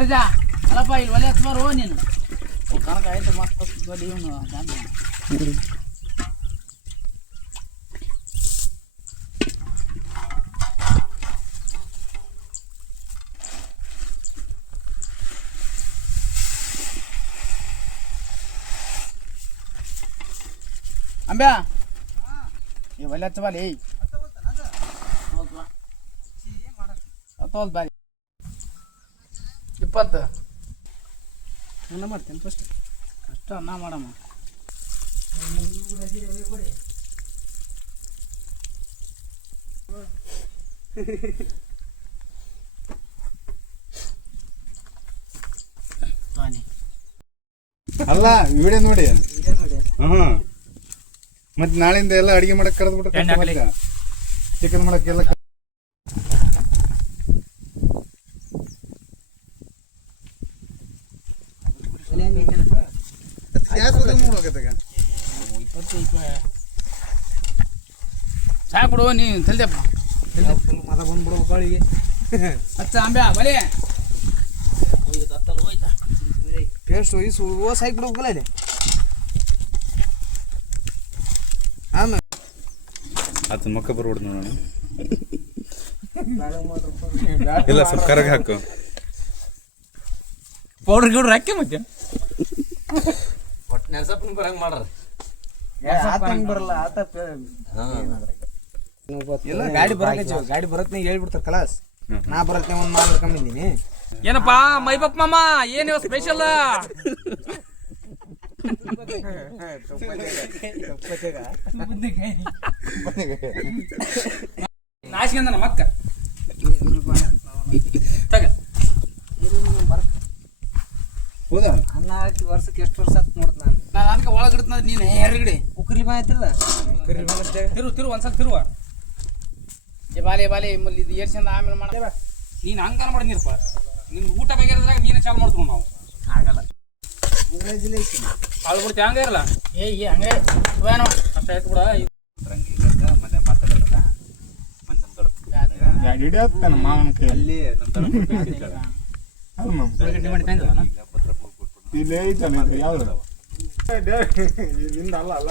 ಬರಿದಾ ಅಲ್ಲಪ್ಪ ಇಲ್ಲಿ ಒಲೆ ಹಚ್ಬಾರು ನೀನು ಕಣಕ ಆಯ್ತು ಮಸ್ತ್ ದೊಡ್ಡ ಇವನು ಅಂಬ್ಯಾ ಈ ಒಲೆ ಹಚ್ಚಬಾಲಿ ತೋಲ್ ಬಾರಿ 20 ಅನ್ನ ಮಾಡ್ತೇನೆ ಫಸ್ಟ್ ಅಷ್ಟು ಅನ್ನ ಮಾಡಮ್ಮ ಅಲ್ಲ ವಿಡಿಯೋ ನೋಡಿ ಮತ್ತೆ ನಾಳೆಯಿಂದ ಎಲ್ಲ ಅಡಿಗೆ ಮಾಡಕ್ ಕರೆದ್ಬಿಟ್ಟು ಚಿಕನ್ ಮಾಡಕ್ಕೆಲ್ಲ ಸಾಕು ನೀನು ತಲ್ದಪ್ಪ ಮದ ಬಂದ್ಬಿಡು ಗಾಳಿಗೆ ಹಚ್ಚ ಅಂಬ್ಯಾ ಬಲಿ ಟೇಸ್ಟ್ ವಯಸ್ಸು ಓಸ್ ಹಾಕಿಬಿಡ್ಬೇಕಲ್ಲ ಇಲ್ಲಿ ಆಮೇಲೆ ಆತ ಮಕ್ಕ ಬರ್ಬಿಡ್ದು ನೋಡೋಣ ಇಲ್ಲ ಸ್ವಲ್ಪ ಕರಗ ಹಾಕು ಪೌಡರ್ ಗಿಡ್ರು ಹಾಕಿ ಮತ್ತೆ ಒಟ್ಟು ನೆನ್ಸಪ್ಪನ ಬರಂಗ್ ಮಾಡ್ರ ಬರಲ್ಲ ಆತ ಎಲ್ಲ ಗಾಡಿ ಗಾಡಿ ಬರತ್ನಾಗ ಹೇಳ್ಬಿಡ್ತಾರ ಕಲಾಸ್ ನಾ ಬರತ್ನ ಒಂದ್ ಮಾಡ್ಕೊಂಬಂದಿನಿ ಏನಪ್ಪಾ ಮೈಬಪ್ಪ ಮಾಮ ಏನು ಸ್ಪೆಷಲ್ ನಾಚಿಗೆಂದನ ಮಕ್ಕ ತಗ ಹೌದಾ ಅನ್ನ ಹಾಕಿ ವರ್ಷಕ್ಕೆ ಎಷ್ಟು ವರ್ಷ ಆತ್ ನೋಡ್ತ ನಾನು ಅದಕ್ಕೆ ಒಳಗಿಡ್ತ ನೀನು ಎರಗಡೆ ಉಕ್ರಿ ಮಾಯ್ತಿಲ್ಲ ತಿರು ಒಂದ್ಸಲ ತಿರುವ ಬಾಲೆ ಮಲ್ಲಿ ಇದು ಏರ್ಸಿಂದ ಆಮೇಲೆ ಮಾಡ ನೀನು ಹಂಗಾನ ಮಾಡಿ ನೀರಪ್ಪ ನಿಮ್ಗೆ ಊಟ ಬೇಕಿರೋದ್ರಾಗ ನೀನೇ ಚಾಲು ಮಾಡ್ತೀವಿ ನಾವು ಆಗಲ್ಲ ಕಾಳು ಬಿಡ್ತೀವಿ ಹಂಗೆ ಇರಲ್ಲ ಹಂಗೆ ಏನೋ ಅಷ್ಟ ಆಯ್ತು ಬಿಡ ಮಾವನ ಕೈ ಅಲ್ಲಿ ಇಲ್ಲೇ ಐತಲ್ಲ ಯಾವ್ದು ಅಲ್ಲ ಅಲ್ಲ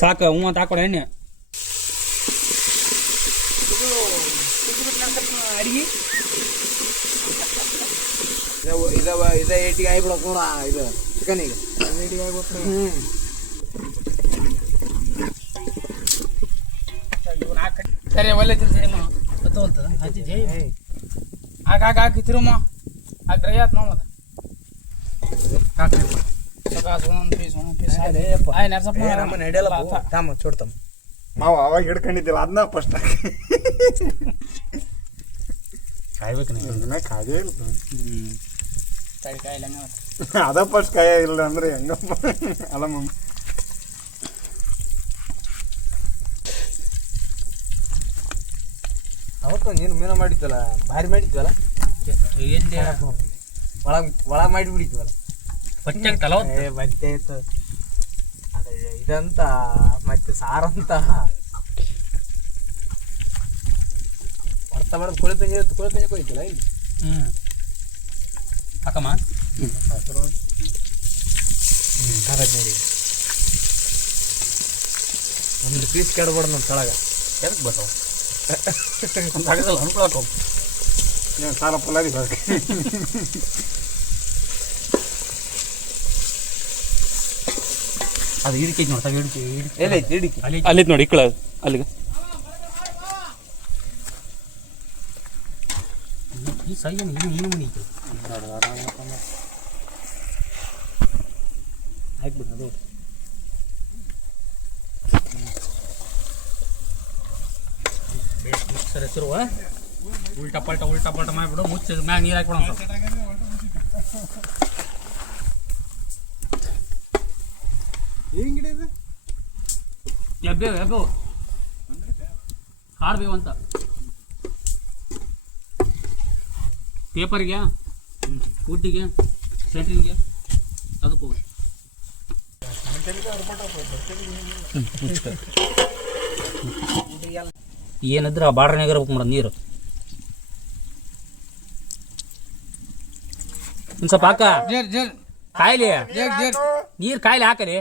ಸಾಕು ಹೂ ಅಂತ ಹಾಕೊಡ ಎಣ್ಣೆ ಅಡಿಗೆ ಇದ ಏಟಿಗೆ ಆಗ್ಬಿಡಕ್ ನೋಡ ಇದು ಚಿಕನಿಗೆ ಏಟಿಗೆ ಆಗ್ಬಿಟ್ಟು ಸರಿ ಒಳ್ಳೆ ಸರಿ ಗೊತ್ತೋಲ್ತದ ಹಾಕಿ ತಿರುಮ ಹಾಕಿ ಡ್ರೈ ಆಯ್ತು ಮಾಮದ ಚೋಡ್ತಮ್ಮ ಮಾವ ಅವಾಗ ಹಿಡ್ಕೊಂಡಿದ್ದಿಲ್ಲ ಅದನ್ನ ಫಸ್ಟ್ ಕಾಯ್ಬೇಕು ನೀವು ಕಾಯೇ ಇಲ್ಲ ಕಾಯಿಲ್ಲ ಅದ ಫಸ್ಟ್ ಕಾಯ ಇಲ್ಲ ಅಂದ್ರೆ ಹೆಂಗಪ್ಪ ಅಲ್ಲ ಮಮ್ಮ ಅವತ್ತು ನೀನು ಮೀನ ಮಾಡಿದ್ವಲ್ಲ ಭಾರಿ ಮಾಡಿದ್ವಲ್ಲ ಒಳ ಮಾಡಿ ಬಿಡಿದ್ವಲ್ಲ ಬಟ್ಟೆ ಇತ್ತು ಅದೇ ಇದಂತ ಮತ್ತೆ ಸಾರಂತ ಹೊರ್ತ ಮಾಡೋದು ಕೊಳಿಪಂಜಿ ಕೊಯ್ತಲ್ಲ ಇಲ್ಲಿ ಹಾಕಮ್ಮ ನೋಡಿ ಒಂದು ಪೀಸ್ ಕೆಡಬಾರ್ದು ನಮ್ಮ ತಳಗ ಎದಕ್ಕೆ ಬರ್ತಾವ ಅನುಕೂಲ ಸಾಲ ಪುಲಾರಿ ಅದು ಹಿಡಿಕೆ ನೋಡ್ತಾ ಹಿಡಿಕೆ ಎಲ್ಲೈತಿ ಹಿಡಿಕಿ ಅಲ್ಲಿತ್ತು ನೋಡಿ ಇಕ್ಕಳ ಅಲ್ಲಿಗೆ ಈ ಸೈನ್ ಏನು ಮನಿ ಹಾಕ್ಬಿಟ್ಟು ಅದು ಸರಿ ಹೆಸರುವ ಉಲ್ಟಾ ಪಲ್ಟ ಮಾಡಿಬಿಡು ಮುಚ್ಚ ಮ್ಯಾಗ ನೀರು ಹಾಕ್ಬಿಡೋಣ ಏನ್ ಗಿಡ ಇದೆ ಎಬ್ಬೆವು ಕಾಡ್ಬೇವು ಅಂತ ಪೇಪರ್ಗೆ ಊಟಿಗೆ ಸೆಂಟ್ರಿಗೆ ಅದಕ್ಕೂ ಏನಿದ್ರೆ ಆ ಬಾರ್ಡ್ರ್ನಾಗ ಇರ್ಬೇಕು ಮೇಡಮ್ ನೀರು ಒಂದು ಸ್ವಲ್ಪ ಹಾಕ ಕಾಯಿಲೆ ನೀರು ಕಾಯಿಲೆ ಹಾಕಲಿ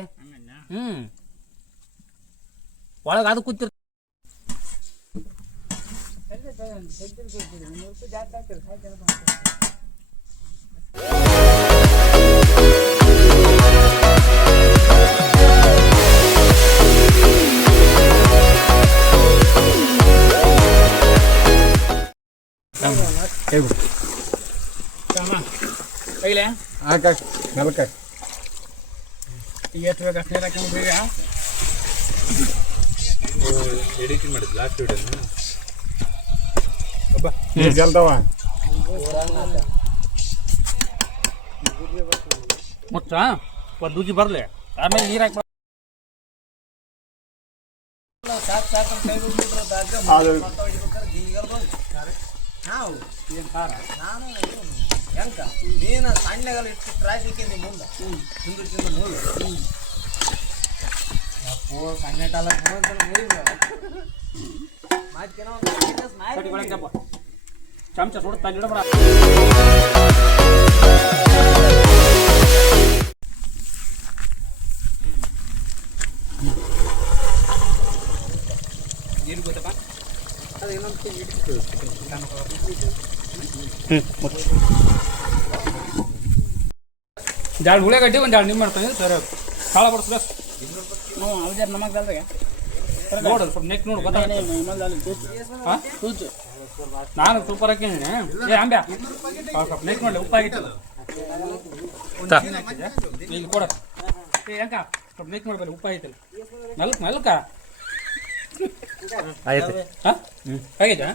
ಒಳಗೆ ಅದು ಕೂತಿರ್ ಕೈಲೆ ಹಾಕಾಕ ನೆಲಕ್ಕೆ ಎಷ್ಟು ಬೇಕು ಅಷ್ಟೇ ಹಾಕೊಂಡ್ರಿ ಎಡಿಟಿಂಗ್ ಮಾಡಿದ್ ಲಾಸ್ಟ್ ವಿಡಿಯೋನ ಅಬ್ಬಾ ಜಲ್ದವ ಮುಚ್ಚ ಒಂದು ದೂಜಿ ಬರಲಿ ಆಮೇಲೆ ನೀರು ಹಾಕಿ ನೀನು ಸಣ್ಣಗಲ್ಲ ಇಟ್ಟು ಟ್ರಾಫಿಕ್ ಇಂದ ಮುಂದೆ ತಿಂದು ತಿಂದು ಮೂರು ಅಪ್ಪೋ ಸಣ್ಣ ಟಾಲ ಚಮಚ ಸುಡುತ್ತಾ ಇಡಬೇಡ ನೀರು ಗೊತ್ತಪ್ಪ ಅದು ಇನ್ನೊಂದು ಜಾಳ ಉಳ್ಳಾಗಡ್ಡಿ ಒಂದು ಜಾಳ ನಿಮ್ಮ ಮಾಡ್ತಾನೆ ಸರಿ ಕಾಳ ಬಡಿಸ್ಬೇಕು ಹ್ಞೂ ಅವ್ರು ನಮಗೆ ಅಲ್ರಿ ನೋಡೋದು ಸ್ವಲ್ಪ ನೆಕ್ ನೋಡು ಗೊತ್ತಾಗುತ್ತೆ ನಾನು ಸೂಪರ್ ಹಾಕಿದ್ದೀನಿ ಏ ಅಂಬ್ಯಾ ಸ್ವಲ್ಪ ನೆಕ್ ನೋಡಿ ಉಪ್ಪಾಗಿತ್ತಲ್ಲ ಇಲ್ಲಿ ಕೊಡ ಏ ಅಂಕ ಸ್ವಲ್ಪ ನೆಕ್ ನೋಡಿ ಬರೀ ಉಪ್ಪಾಗಿತ್ತಲ್ಲ ನಲ್ಕ ಆಯ್ತು ಆಗೈತಾ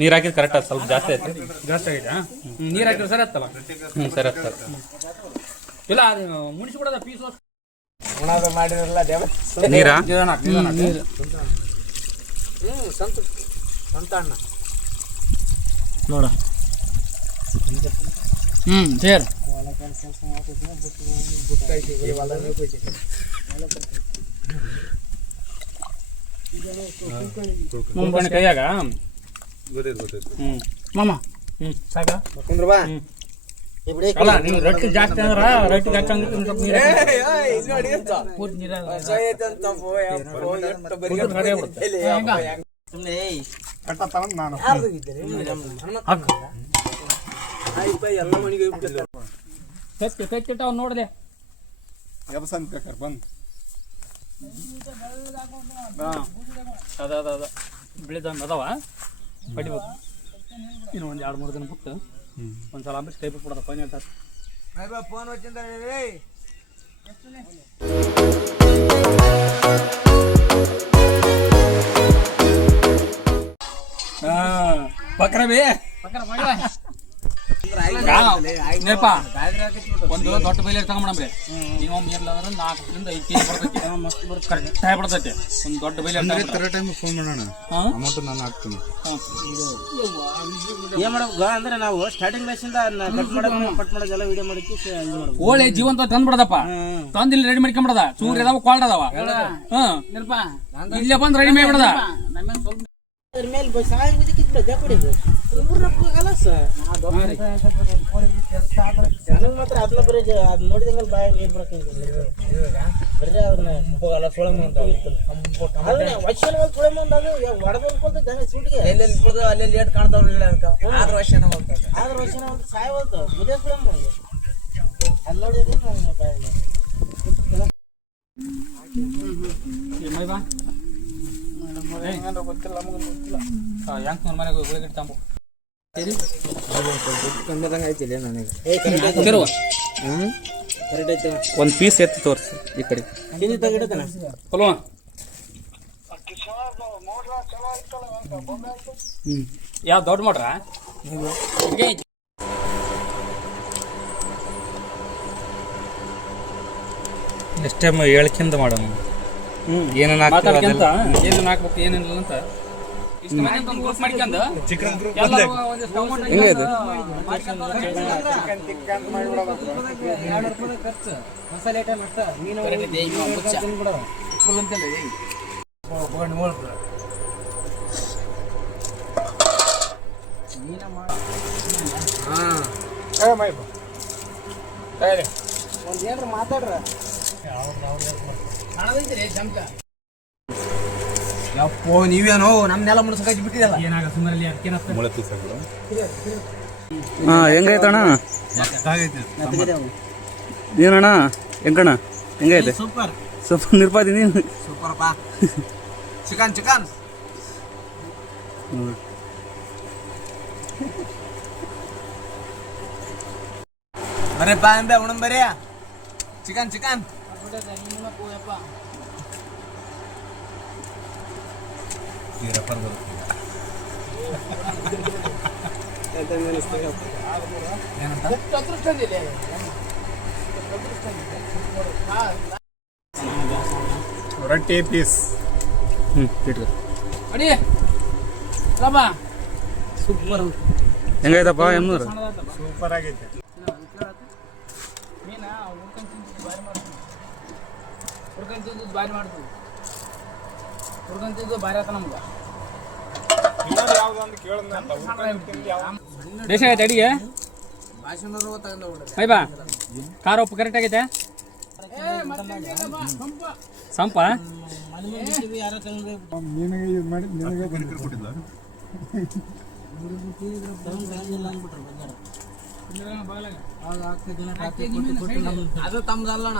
ನೀರು ಹಾಕಿದ್ ಕರೆಕ್ಟ್ ಆಯ್ತು ಸ್ವಲ್ಪ ಜಾಸ್ತಿ ಆಯ್ತು ಜಾಸ್ತಿ ಆಗೈತಾ ನೀರು ಹಾಕಿದ್ರೆ ಸರಿ ಆಯ್ತಲ್ಲ ಸರಿ ಆಗ್ತದೆ ಇಲ್ಲ ಅದು ಮುಣಿಸಿ ಬಿಡೋದ ಪೀಸ್ ಮಾಡಿರಲ್ಲ ನೀರಾ ಸ್ವಂತ ಅಣ್ಣ ನೋಡ ಸೇರ್ ಕೈಯಾಗ ಮಾಮ ಸಾಕ ಅಲ್ಲ ನೀವು ರೊಟ್ಟಿ ಜಾಸ್ತಿ ಅಂದ್ರ ರೊಟ್ಟಿ ಕಟ್ಟಿಟ್ಟಾವ್ ನೋಡ್ದೆ ಬಂದ್ ಅದ ಬಿಳಿದಂಗ ಅದಾವ ಪಡಿಬೇಕು ಇನ್ನು ಒಂದು 2-3 ದಿನ ಬಿಟ್ಟು ಒಂದ್ಸಲ ಅಂಬಿ ಟೈಪ್ ಕೊಡೋದ ಫೈನ್ ಹೇಳ್ತಾರೆ ಫೋನ್ వచ్చింದ ಬಕ್ರ ಬೇ ಒಂದು ದೊಡ್ಡ ಬೈಲೆ ತಗೊಂಡ್ಬಿಡಮ್ರಿ ಮಿನಿಮಮ್ ಏನಿಲ್ಲ ಅಂದ್ರೆ 4 ರಿಂದ 5 ಕೆಜಿ ಬರ್ತೈತಿ ಮಸ್ತ್ ಕರೆಕ್ಟ್ ಬರ್ತೈತಿ ಒಂದು ದೊಡ್ಡ ಬೈಲೆ ಟೈಮ್ ಫೋನ್ ಮಾಡೋಣ ಅಮೌಂಟ್ ನಾನು ಹಾಕ್ತೀನಿ ಏನ್ ಮಾಡಬೇಕು ಅಂದ್ರೆ ನಾವು ಸ್ಟಾರ್ಟಿಂಗ್ ಲೆಸಿಂದ ಕಟ್ ಮಾಡೋದು ಎಲ್ಲ ವಿಡಿಯೋ ಮಾಡಕ್ಕೆ ಓಳೆ ಜೀವಂತ ತಂದ್ಬಿಡದಪ್ಪ ತಂದಿಲ್ಲಿ ರೆಡಿ ಮಾಡ್ಕೊಂಡ್ಬಿಡದ ಚೂರ್ ಅದಾವ ಕ್ವಾಲ್ಡ್ ಅದಾವ ಇಲ್ಲೇ ಬಂದ್ ರೆಡಿ ಮಾಡಿಬಿಡದ ಅದ್ರ ಮೇಲೆ ಸಾಯಿ ಮಾತ್ರ ಅದನ್ನ ಬರೀ ಅದ್ ನೋಡಿದಂಗಲ್ ಬಾಯ ನೀರ್ ಬರಕ್ಕೆ ಬರೀ ಅದನ್ನ ಎಲ್ಲೆಲ್ಲಿ ಅಲ್ಲಿ ಲೇಟ್ ಕಾಣ್ತಾವ್ರಿಲ್ಲ ಆದ್ರ ವರ್ಷ ಸಾಯಿ ಹೋಗ್ತಾವ ಮುದೇ ಅಲ್ಲಿ ನೋಡಿದ್ರೆ ಗೊತ್ತಿಲ್ಲ ಯಾಕೆ ನನ್ನ ಮನೆಗೆ ಗುಳಿಗಿಟ್ಟು ತಂಬು ಕಮ್ಮದಂಗ ಐತಿಲ್ಲ ನನಗೆ ಒಂದು ಪೀಸ್ ಎತ್ತಿ ತೋರಿಸಿ ಈ ಕಡೆ ತೆಗಿಡತನ ಅಲ್ವಾ ಯಾವ ದೊಡ್ಡ ಮಾಡ್ರ ನೆಕ್ಸ್ಟ್ ಟೈಮ್ ಹೇಳ್ಕಿಂದ ಮಾಡೋಣ ಏನೇನು ಹಾಕ್ಬೇಕು ಏನೇನಿಲ್ಲ ಅಂತ ಮಸಾಲೆ ಐಟಮ್ ಒಂದ್ ಏನ್ರ ಮಾತಾಡ್ರ ಯಪ್ಪೋ ನೀವೇನೋ ನಮ್ನೆಲ್ಲ ಮುನ್ಸಕಾಜಿ ಬಿಟ್ಟಿದಲ್ಲ ಏನಾಗ ಸುಮಾರಲ್ಲಿ ಅದಕ್ಕೇನತ್ತ ಮೊಳತಿ ಸಾಕು ಹಾ ಹೆಂಗೈತಣ್ಣ ಏನಣ್ಣ ಹೆಂಗಣ್ಣ ಹೆಂಗೈತೆ ಸೂಪರ್ ಸ್ವಲ್ಪ ನಿರ್ಪಾದಿ ನೀನು ಸೂಪರ್ಪಾ ಚಿಕನ್ ಚಿಕನ್ ಬರೇಪ್ಪ ಅಂಬೆ ಉಣಂ ಬರೇ ಚಿಕನ್ ಚಿಕನ್ ರೊಟ್ಟಿ ಪೀಸ್ ಅಡಿ ಬಾಬಾ ಸೂಪರ್ ಹೆಂಗೈತಪ್ಪ ಎಮ್ಮೂರು ಸೂಪರ್ ಆಗೈತೆ ಮೀನ ಹುರ್ಕೊಂಡ್ ತಿಂದು ಭಾರಿ ಮಾಡ್ತೀವಿ ಹುರ್ಕೊಂಡ್ ತಿಂದು ಭಾರಿ ಆತ ನಮ್ಗೆ ದೇಶ ಆಗೈತೆ ಅಡಿಗೆ ಬಾ ಖಾರ ಉಪ್ಪು ಕರೆಕ್ಟ್ ಆಗೈತೆ ಸಂಪ ನಿನಗೆ ಇದು ಮಾಡಿ ನಿನಗೆ ಕೊಟ್ಟಿಲ್ಲ ಅದು ತಮ್ದಲ್ಲಣ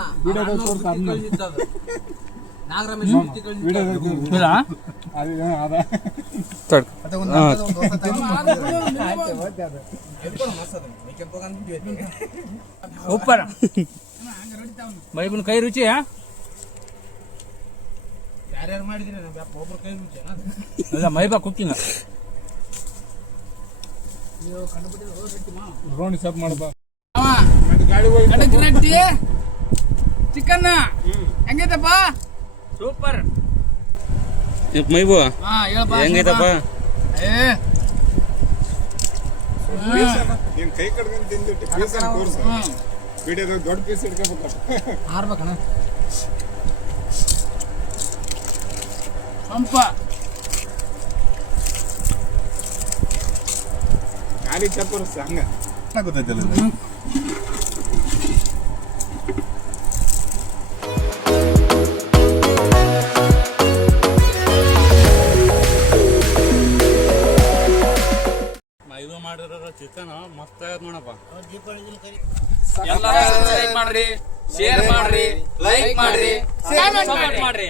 ಇಲ್ಲ ಉಪ್ಪರ ಬೈಬನ್ ಕೈ ರುಚಿ ಯಾರ್ಯಾರು ಮಾಡಿದ್ರಿ ಒಬ್ರು ಕೈ ರುಚಿ ಅಲ್ಲ ಮೈಬಾ ಕುಕ್ಕಿಂಗ್ ರೋಣಿ ಸಾಪ್ ಮಾಡಪ್ಪ ಚಿಕನ್ ಹೆಂಗೈತಪ್ಪ ಸೂಪರ್ ಮೈಬು ಹಾ ಹೇಳಪ್ಪ ಹೆಂಗೈತಪ್ಪ ನೀನ್ ಕೈ ಕಡ್ಕೊಂಡು ತಿಂದಿಟ್ಟು ಪೀಸ್ ತೋರ್ಸು ವಿಡಿಯೋದಾಗ ದೊಡ್ಡ ಪೀಸ್ ಇಟ್ಕೋಬೇಕು ಆರ್ಬೇಕಣ್ಣ ಸಂಪ ಗಾಳಿ ಚಪ್ಪರ್ಸ್ ಹಂಗ ಗೊತ್ತೈತಲ್ಲ ಇದು ಮಾಡಿರೋ ಚಿಕನ್ ಮಸ್ತ್ ಆಗತ್ ನೋಡಪ್ಪ ಎಲ್ಲ ಸಬ್ಸ್ಕ್ರೈಬ್ ಮಾಡ್ರಿ ಶೇರ್ ಮಾಡ್ರಿ ಲೈಕ್ ಮಾಡ್ರಿ ಕಾಮೆಂಟ್ ಮಾಡ್ರಿ